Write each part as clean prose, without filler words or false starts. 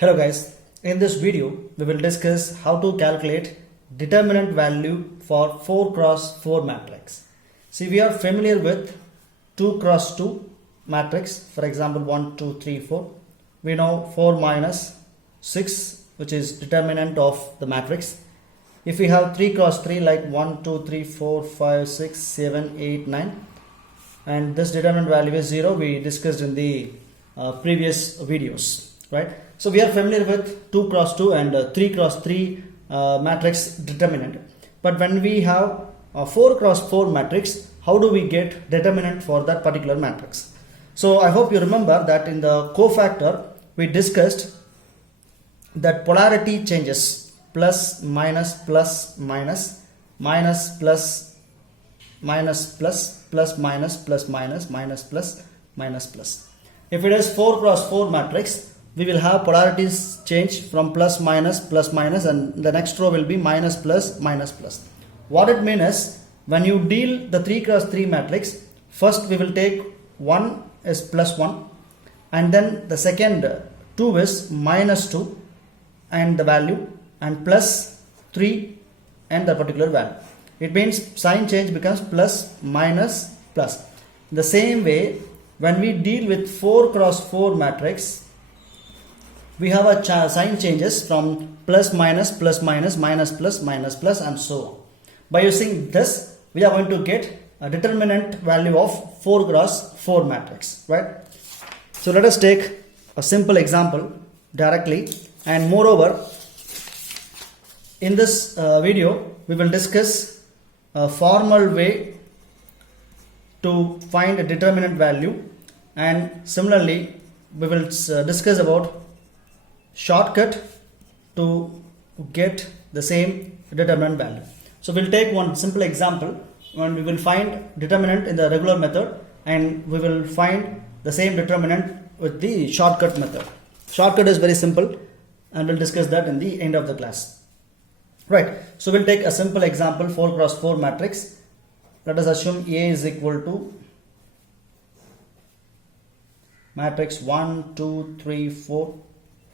Hello guys, in this video we will discuss how to calculate determinant value for 4 cross 4 matrix. See, we are familiar with 2 cross 2 matrix, for example 1, 2, 3, 4. We know 4 minus 6, which is determinant of the matrix. If we have 3 cross 3 like 1, 2, 3, 4, 5, 6, 7, 8, 9, and this determinant value is 0, we discussed in the previous videos, right? So we are familiar with 2 cross 2 and 3 cross 3 matrix determinant. But when we have a 4 cross 4 matrix, how do we get determinant for that particular matrix? So I hope you remember that in the cofactor we discussed that polarity changes: plus, minus, plus, minus, minus, plus, minus, plus, plus, minus, plus, minus, minus, plus, minus, plus. If it is 4 cross 4 matrix, we will have polarities change from plus minus, and the next row will be minus plus, minus plus. What it means is, when you deal the 3 cross 3 matrix, first we will take 1 is plus 1, and then the second 2 is minus 2 and the value, and plus 3 and the particular value. It means sign change becomes plus, minus, plus. The same way, when we deal with 4 cross 4 matrix, we have a sign changes from plus minus, minus plus, minus plus, and so on. By using this, we are going to get a determinant value of 4 cross 4 matrix, right? So let us take a simple example directly, and moreover, in this video, we will discuss a formal way to find a determinant value, and similarly, we will discuss about shortcut to get the same determinant value. So we'll take one simple example, and we will find determinant in the regular method, and we will find the same determinant with the shortcut method. Shortcut is very simple, and we'll discuss that in the end of the class. Right, so we'll take a simple example, 4 cross 4 matrix. Let us assume A is equal to matrix 1, 2, 3, 4,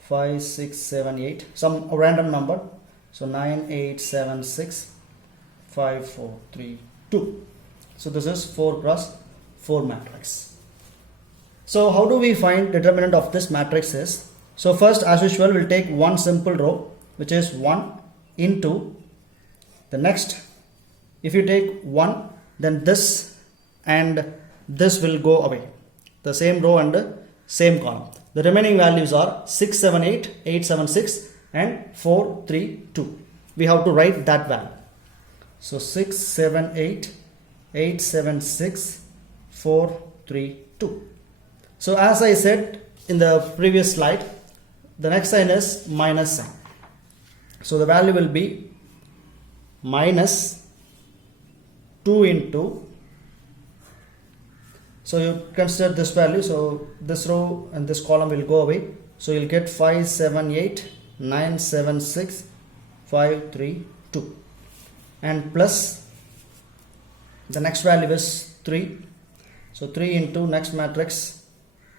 5, 6, 7, 8, some random number. So 9, 8, 7, 6, 5, 4, 3, 2. So this is 4 cross 4 matrix. So how do we find determinant of this matrix is, so first as usual we'll take one simple row, which is 1 into the next. If you take 1, then this and this will go away, the same row and the same column. The remaining values are 6, 7, 8, 8, 7, 6 and 4, 3, 2. We have to write that value. So 6, 7, 8, 8, 7, 6, 4, 3, 2. So as I said in the previous slide, the next sign is minus sign. So the value will be minus 2 into, so you consider this value, so this row and this column will go away. So you'll get 5, 7, 8, 9, 7, 6, 5, 3, 2. And plus the next value is 3. So 3 into next matrix,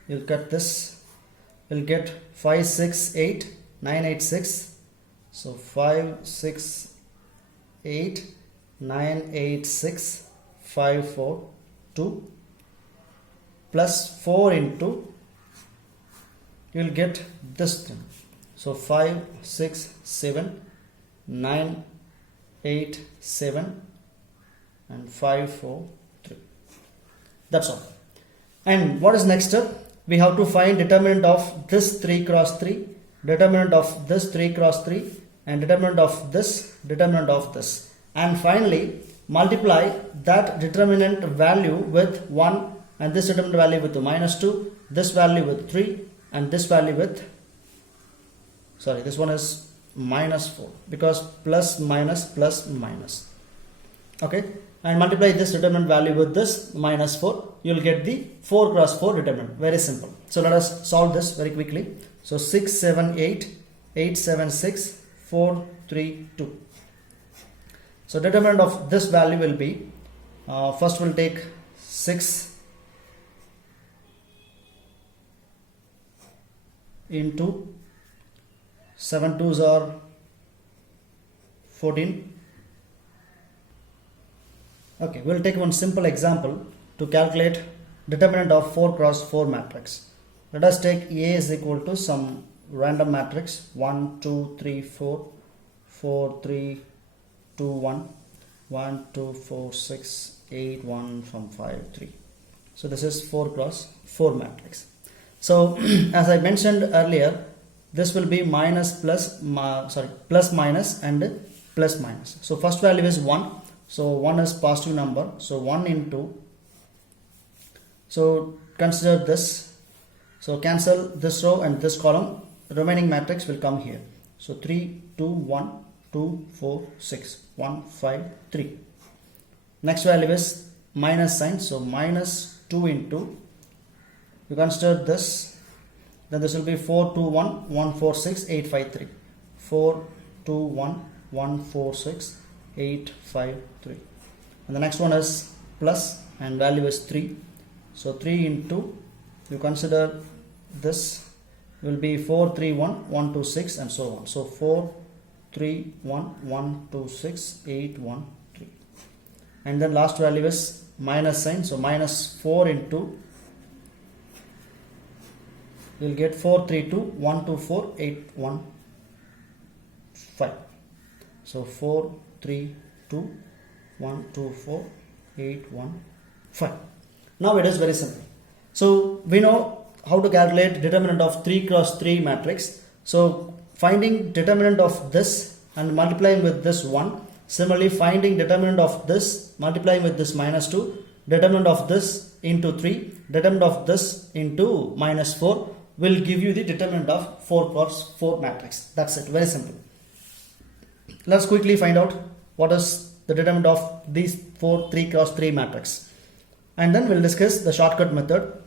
you'll get this, you'll get 5, 6, 8, 9, 8, 6. So 5, 6, 8, 9, 8, 6, 5, 4, 2. Plus 4 into, you will get this thing. So 5, 6, 7, 9, 8, 7 and 5, 4, 3. That's all. And what is next step? We have to find determinant of this 3 cross 3, determinant of this 3 cross 3, and determinant of this, determinant of this. And finally, multiply that determinant value with 1, and this determinant value with minus 2, this value with 3, and this value with, sorry, this one is minus 4, because plus minus, okay, and multiply this determinant value with this minus 4, you will get the 4 cross 4 determinant. Very simple. So let us solve this very quickly. So 6, 7, 8, 8, 7, 6, 4, 3, 2. So determinant of this value will be, first we'll take 6 into 7 2s are 14. Okay, we'll take one simple example to calculate determinant of 4 cross 4 matrix. Let us take A is equal to some random matrix 1 2 3 4 4 3 2 1 1 2 4 6 8 1 from 5 3. So this is 4 cross 4 matrix. So as I mentioned earlier, this will be plus minus and plus minus. So first value is 1. So 1 is positive number. So 1 into, so consider this. So cancel this row and this column. Remaining matrix will come here. So 3 2 1 2 4 6 1 5 3. Next value is minus sign. So minus 2 into, you consider this, then this will be 4 2 1 1 4 6 8 5 3. 4 2 1 1 4 6 8 5 3. And the next one is plus and value is 3. So 3 into, you consider this will be 4 3 1 1 2 6 and so on. So 4 3 1 1 2 6 8 1 3. And then last value is minus sign. So minus 4 into, you'll get 4 3 2 1 2 4 8 1 5. So 4 3 2 1 2 4 8 1 5. Now it is very simple. So we know how to calculate determinant of 3 cross 3 matrix. So finding determinant of this and multiplying with this 1. Similarly, finding determinant of this, multiplying with this minus 2, determinant of this into 3, determinant of this into minus 4 will give you the determinant of 4 cross 4 matrix. That's it, very simple. Let's quickly find out what is the determinant of these 3 cross 3 matrix. And then we'll discuss the shortcut method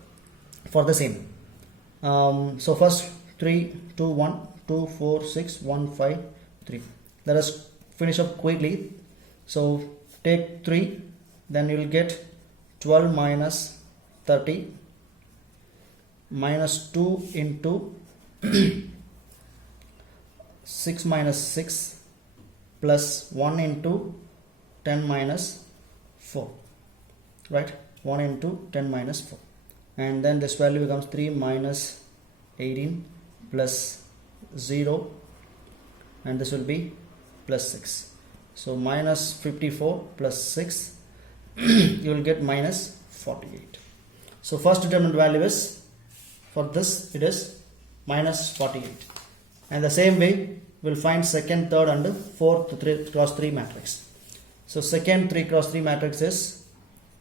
for the same. So first 3 2 1 2 4 6 1 5 3. Let us finish up quickly. So take 3, then you will get 12 minus 30 minus 2 into 6 minus 6 plus 1 into 10 minus 4, right? 1 into 10 minus 4, and then this value becomes 3 minus 18 plus 0, and this will be plus 6. So minus 54 plus 6 you will get minus 48. So first determinant value is, for this it is minus 48, and the same way we'll find second, third and fourth 3 cross 3 matrix. So second 3 cross 3 matrix is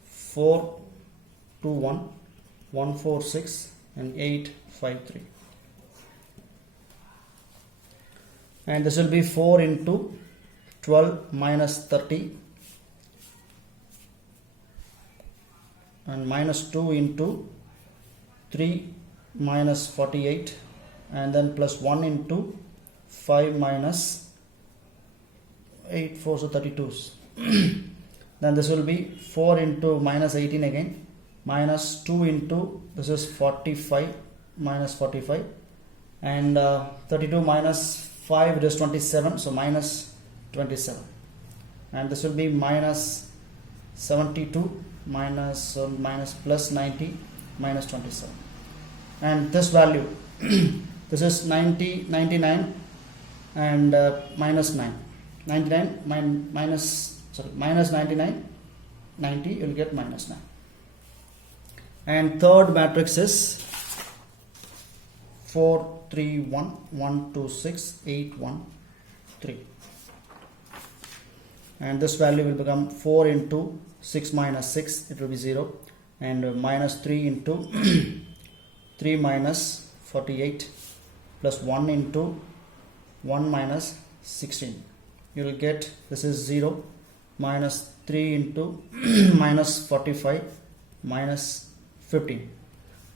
4 2 1 1 4 6 and 8 5 3, and this will be 4 into 12 minus 30 and minus 2 into 3 minus 48, and then plus 1 into 5 minus 8 4 so 32s. Then this will be 4 into minus 18 again, minus 2 into, this is 45 minus 45, and 32 minus 5 it is 27, so minus 27, and this will be minus 72 minus plus 90 minus 27, and this value this is 90 99 and minus 9 99 minus 99 90, you will get minus 9. And third matrix is 4 3 1 1 2 6 8 1 3, and this value will become 4 into 6 minus 6, it will be 0, and minus 3 into 3 minus 48 plus 1 into 1 minus 16, you will get, this is 0, minus 3 into minus 45 minus 15,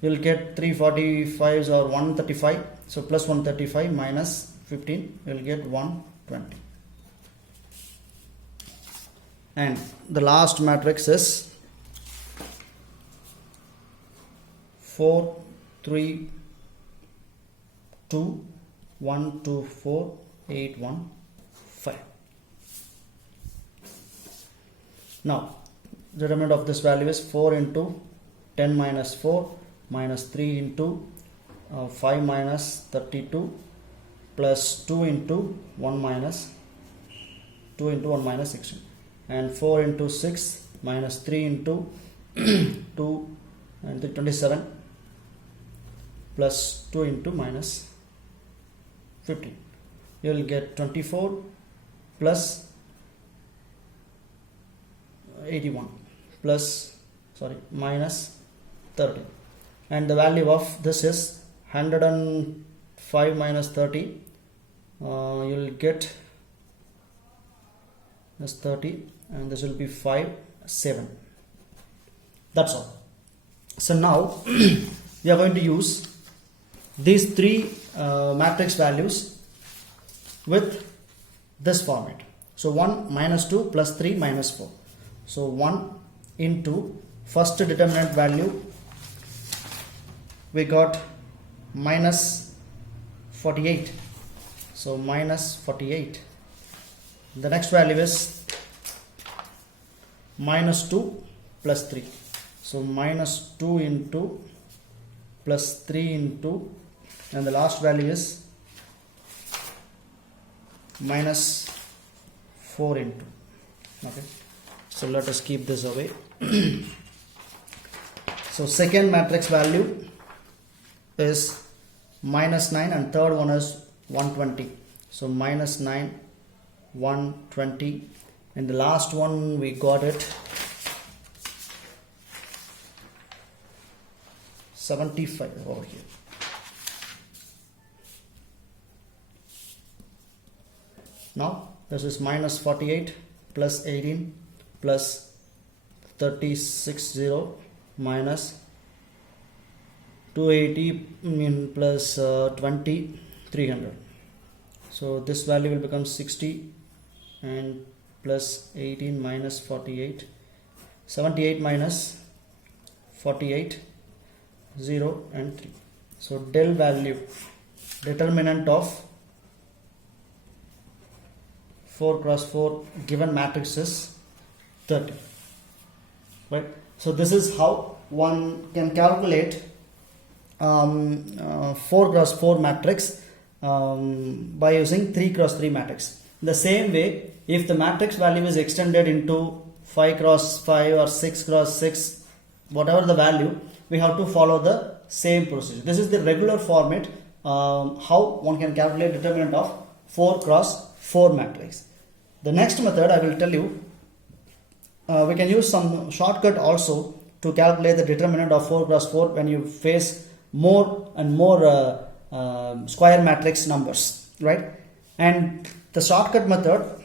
you will get 345s or 135, so plus 135 minus 15, you will get 120. And the last matrix is 4 3 2 1 2 4 8 1 5. Now the determinant of this value is 4 into 10 minus 4 minus 3 into 5 minus 32 plus 2 into 1 minus 16, and 4 into 6 minus 3 into 2 and 27 plus 2 into minus 15. You will get 24 plus 81 plus minus 30, and the value of this is 105 minus 30. You will get this 30, and this will be 5 7. That's all. So now we are going to use these three matrix values with this format. So 1 minus 2 plus 3 minus 4. So 1 into first determinant value, we got minus 48. So minus 48. The next value is minus 2 plus 3. So minus 2 into plus 3 into, and the last value is minus 4 into. Okay, so let us keep this away. So second matrix value is minus 9, and third one is 120. So minus 9 120, and the last one we got it 75 over here. Now this is minus 48 plus 18 plus 360 minus 280 plus 20 300. So this value will become 60, and plus 18 minus 48, 78 minus 48, 0 and 3. So del value, determinant of 4 cross 4 given matrix is 30. Right? So this is how one can calculate 4 cross 4 matrix by using 3 cross 3 matrix. In the same way, if the matrix value is extended into 5 cross 5 or 6 cross 6, whatever the value, we have to follow the same procedure. This is the regular format how one can calculate determinant of 4 cross 4 matrix. The next method I will tell you, we can use some shortcut also to calculate the determinant of 4 cross 4 when you face more and more square matrix numbers, right? And the shortcut method